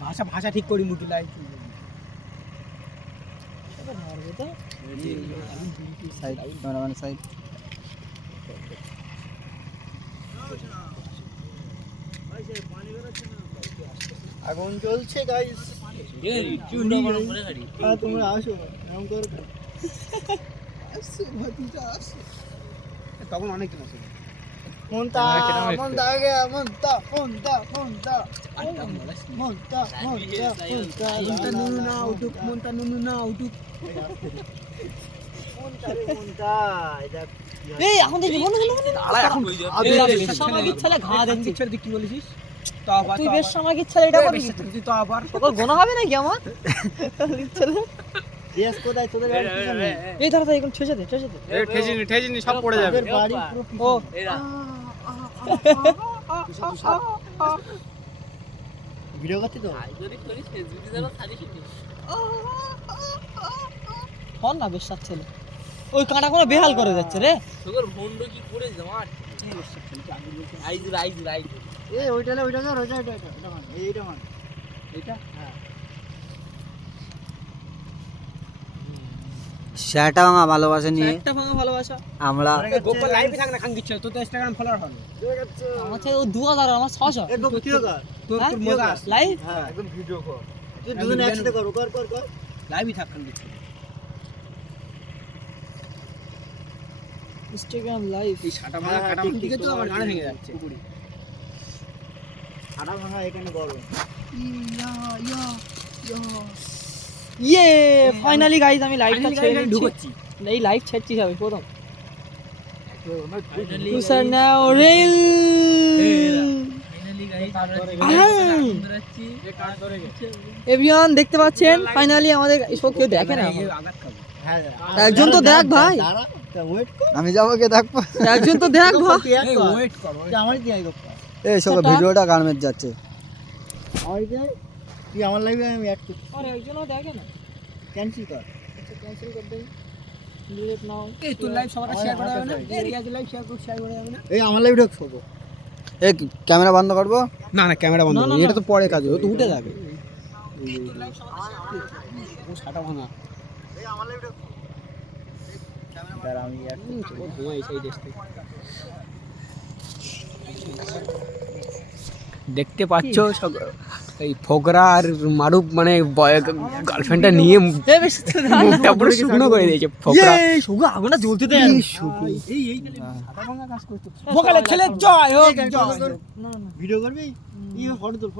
ভাষা ভাষা ঠিক করি মুটি লাই সাইড ক্যামেরাম্যান সাইড আগুন জ্বলছে গাইস তোমরা আসো এরকম করে আসো ভাতিজা আসো তখন অনেক দিন আছে মনটা মনটা আগে মনটা মনটা মনটা মনটা মনটা মনটা নুনু না উঠুক মনটা নুনু না উঠুক মনটা এটা এই এখন দেখি বন্ধ হলো সামাজিক ছেলে ঘা দিচ্ছে ছেলে তুই কি বলেছিস তো আবার তুই বেশ সামাজিক ছেলে এটা বলিস তুই তো আবার তোর গোনা হবে নাকি আমার ছেলে দেশ কোথায় তোদের বাড়ি পিছনে এই দাঁড়া এখন ছেঁচে দে ঠেজিনি সব পড়ে যাবে তোদের বাড়ি পুরো ও ভিডিও করতে তো হন না বেশ ছেলে ওই কাঁটা করে বেহাল করে যাচ্ছে রে এই ওইটা ওইটা কর ওইটা ওইটা এটা মান এইটা মান এইটা হ্যাঁ সেটা ভাঙা ভালোবাসা নিয়ে একটা ভাঙা ভালোবাসা আমরা গোপাল লাইভে থাক না খান দিচ্ছে তো ইনস্টাগ্রাম ফলোয়ার হবে আমার থেকে ও 2000 আমার 600 একদম ভিডিও কর তোর মজা আসছে লাইভ হ্যাঁ একদম ভিডিও কর তুই দুজনে একসাথে কর কর কর কর লাইভই থাক খান দিচ্ছে ইনস্টাগ্রাম লাইভ এই সাটা ভাঙা কাটা দিকে তো আমার গাড়ি ভেঙে যাচ্ছে আড়া ভাঙা এখানে গরম ইয়ে ফাইনালি গাইস আমি লাইভটা ছেড়ে দিচ্ছি ঢুকছি এই লাইভ ছেড়ছি সবাই প্রথম টুসার নাও রিল এভরিওয়ান দেখতে পাচ্ছেন ফাইনালি আমাদের সব কেউ দেখে না একজন তো দেখ ভাই ওয়েট কর আমি যাবো কে দেখবো একজন তো দেখ ভাই ওয়েট কর আমার দিয়ে আই গোপা এই সব ভিডিওটা গার্মেন্ট যাচ্ছে আমার দিয়ে তুই আমার লাইভে আমি অ্যাড করছি আর একজনও দেখে না ক্যান্সেল কর আচ্ছা ক্যান্সেল করে দেই ডিলিট নাও এই তোর লাইভ সবার শেয়ার করা যাবে না এই রিয়াজ লাইভ শেয়ার করা যাবে না এই আমার লাইভে ঢোক শোবো এই ক্যামেরা বন্ধ করবো না না ক্যামেরা বন্ধ করো এটা তো পরে কাজ হবে তো উঠে যাবে ও সাটা ভাঙা এই আমার লাইভে ঢোক আমি অ্যাড ও ধোঁয়া এই সাইড আসছে দেখতে পাচ্ছ সব এই ফোকরা আর মারুফ মানে গার্লফ্রেন্ডটা নিয়ে মুখটা পুরো শুকনো করে দিয়েছে ফোকরা এই সুগা আগুনটা জ্বলতে দে এই সাটা ভাঙা কাজ করতে ফোকালে ছেলে জয় হোক জয় ভিডিও করবি ফটো তুল